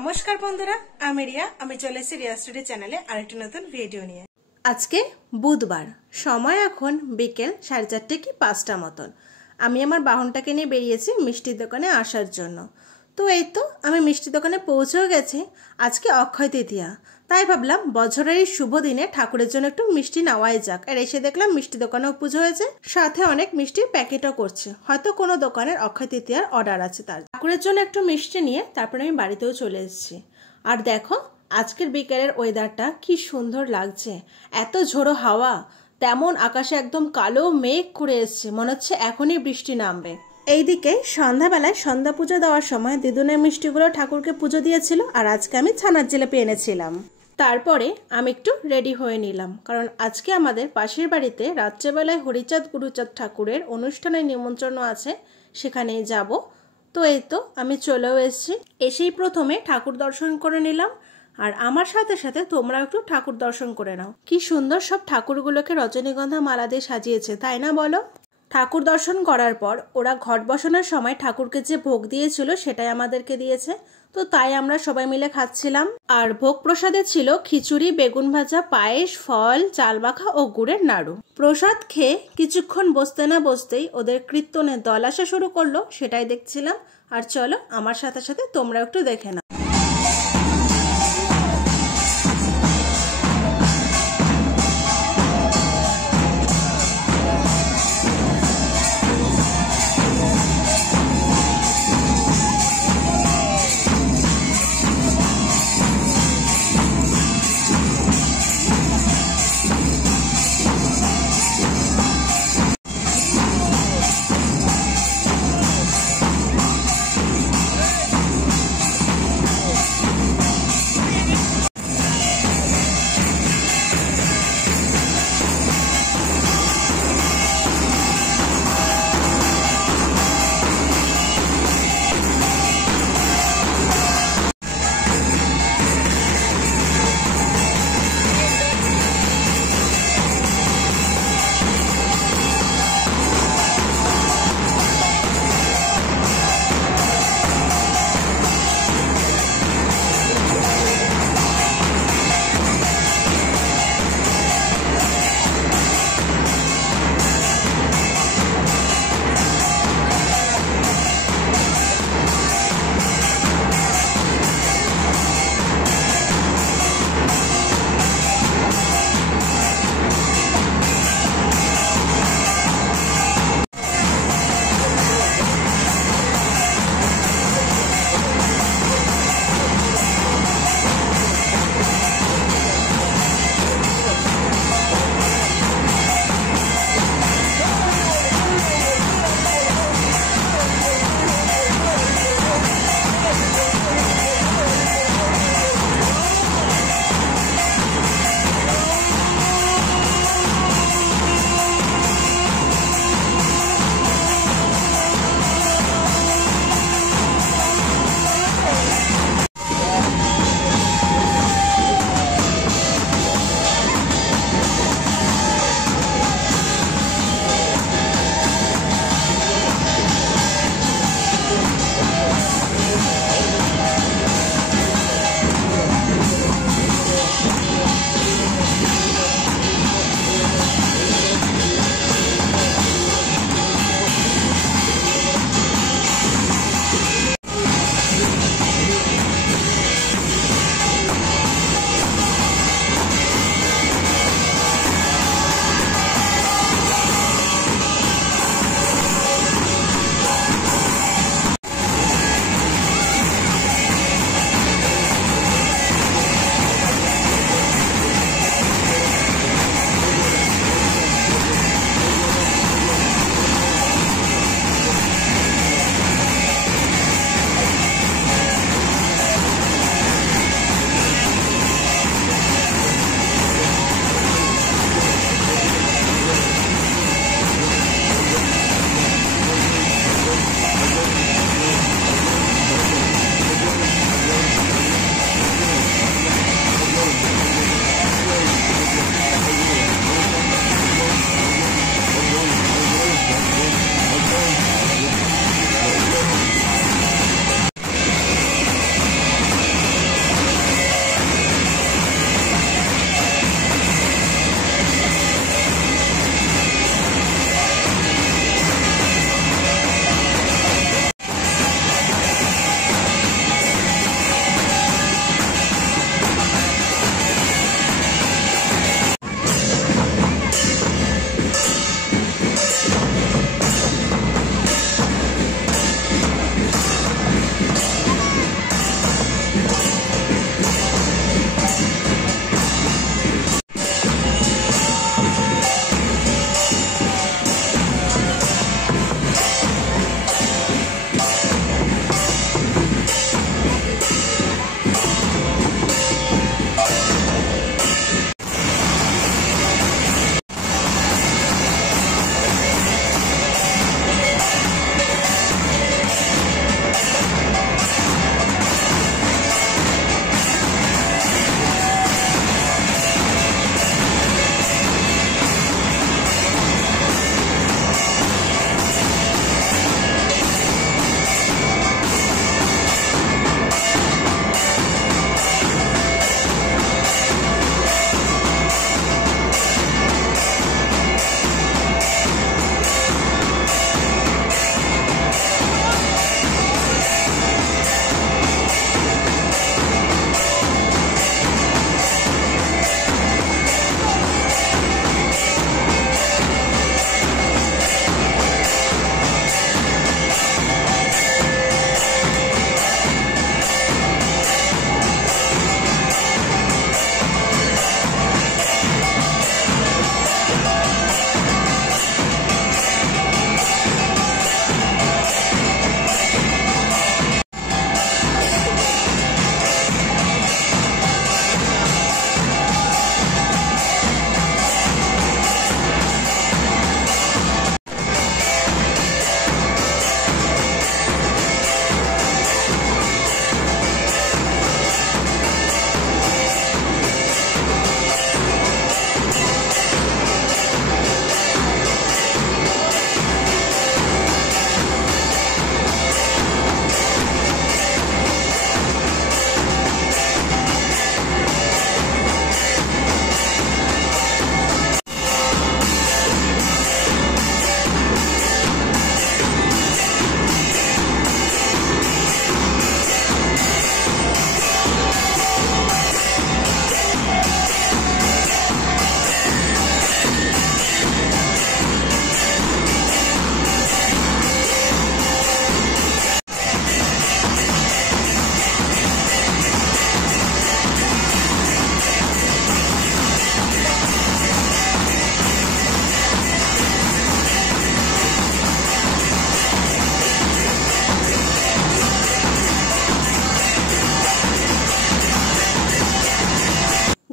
নমস্কার বন্ধুরা, আমি রিয়া। আমি চলে এসেছি রিয়া স্টুডিও চ্যানেলে আরেকটি নতুন ভিডিও নিয়ে। আজকে বুধবার, সময় এখন বিকেল 4:30 কি 5টা মতন। আমি আমার বাহনটাকে নিয়ে বেরিয়েছি মিষ্টির দোকানে আসার জন্য। তো এই তো আমি মিষ্টির দোকানে পৌঁছেও গেছি। আজকে অক্ষয় তৃতীয়া, তাই ভাবলাম বছরের এই শুভ দিনে ঠাকুরের জন্য একটু মিষ্টি নেওয়াই যাক। আর এসে দেখলাম মিষ্টি দোকানেও পুজো হয়েছে, সাথে অনেক মিষ্টির প্যাকেটও করছে। হয়তো কোনো দোকানের অক্ষয় তৃতীয়ার অর্ডার আছে তার। ঠাকুরের জন্য একটু মিষ্টি নিয়ে তারপরে আমি বাড়িতেও চলে এসেছি। আর দেখো আজকের বিকেলের ওয়েদারটা কি সুন্দর লাগছে, এত ঝোড়ো হাওয়া, তেমন আকাশে একদম কালো মেঘ করে এসছে, মনে হচ্ছে এখনই বৃষ্টি নামবে। এইদিকে সন্ধ্যাবেলায় সন্ধ্যা পুজো দেওয়ার সময় দিদুনের মিষ্টিগুলো ঠাকুরকে পুজো দিয়েছিল, আর আজকে আমি ছানার জিলাপি এনেছিলাম। তারপরে আমি একটু রেডি হয়ে নিলাম, কারণ আজকে আমাদের পাশের বাড়িতে রাত্রেবেলায় হরিচাঁদ গুরুচাঁদ ঠাকুরের অনুষ্ঠানের নিমন্ত্রণ আছে, সেখানেই যাব। তো এই তো আমি চলেও এসেছি। এসেই প্রথমে ঠাকুর দর্শন করে নিলাম, আর আমার সাথে সাথে তোমরা একটু ঠাকুর দর্শন করে নাও। কি সুন্দর সব ঠাকুরগুলোকে রজনীগন্ধা মালা দিয়ে সাজিয়েছে, তাই না বলো? ঠাকুর দর্শন করার পর ওরা ঘট বসানোর সময় ঠাকুরকে যে ভোগ দিয়েছিল সেটাই আমাদেরকে দিয়েছে, তো তাই আমরা সবাই মিলে খাচ্ছিলাম। আর ভোগ প্রসাদে ছিল খিচুড়ি, বেগুন ভাজা, পায়েস, ফল, চাল মাখা ও গুড়ের নাড়ু। প্রসাদ খেয়ে কিছুক্ষণ বসতে না বসতেই ওদের কীর্তনের দল আসা শুরু করলো, সেটাই দেখছিলাম। আর চলো আমার সাথে সাথে তোমরা একটু দেখে নাও।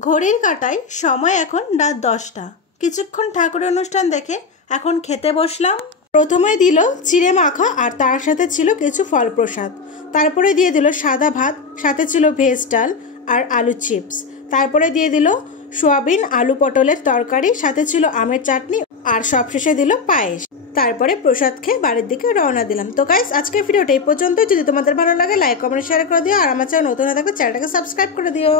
ঘড়ির কাঁটায় সময় এখন রাত 10টা। কিছুক্ষণ ঠাকুরের অনুষ্ঠান দেখে এখন খেতে বসলাম। প্রথমে দিল চিড়ে মাখা আর তার সাথে ছিল কিছু ফল প্রসাদ। তারপরে দিয়ে দিল সাদা ভাত, সাথে ছিল ভেজ ডাল আর আলু চিপস। তারপরে দিয়ে দিল সোয়াবিন আলু পটলের তরকারি, সাথে ছিল আমের চাটনি আর সবশেষে দিল পায়েস। তারপরে প্রসাদ খেয়ে বাড়ির দিকে রওনা দিলাম। তো গাইস, আজকের ভিডিওটা এই পর্যন্ত। যদি তোমাদের ভালো লাগে লাইক কমেন্ট শেয়ার করে দিও, আর আমার চ্যানেল নতুন হয়ে থাকলে চ্যানেলটাকে সাবস্ক্রাইব করে দিও।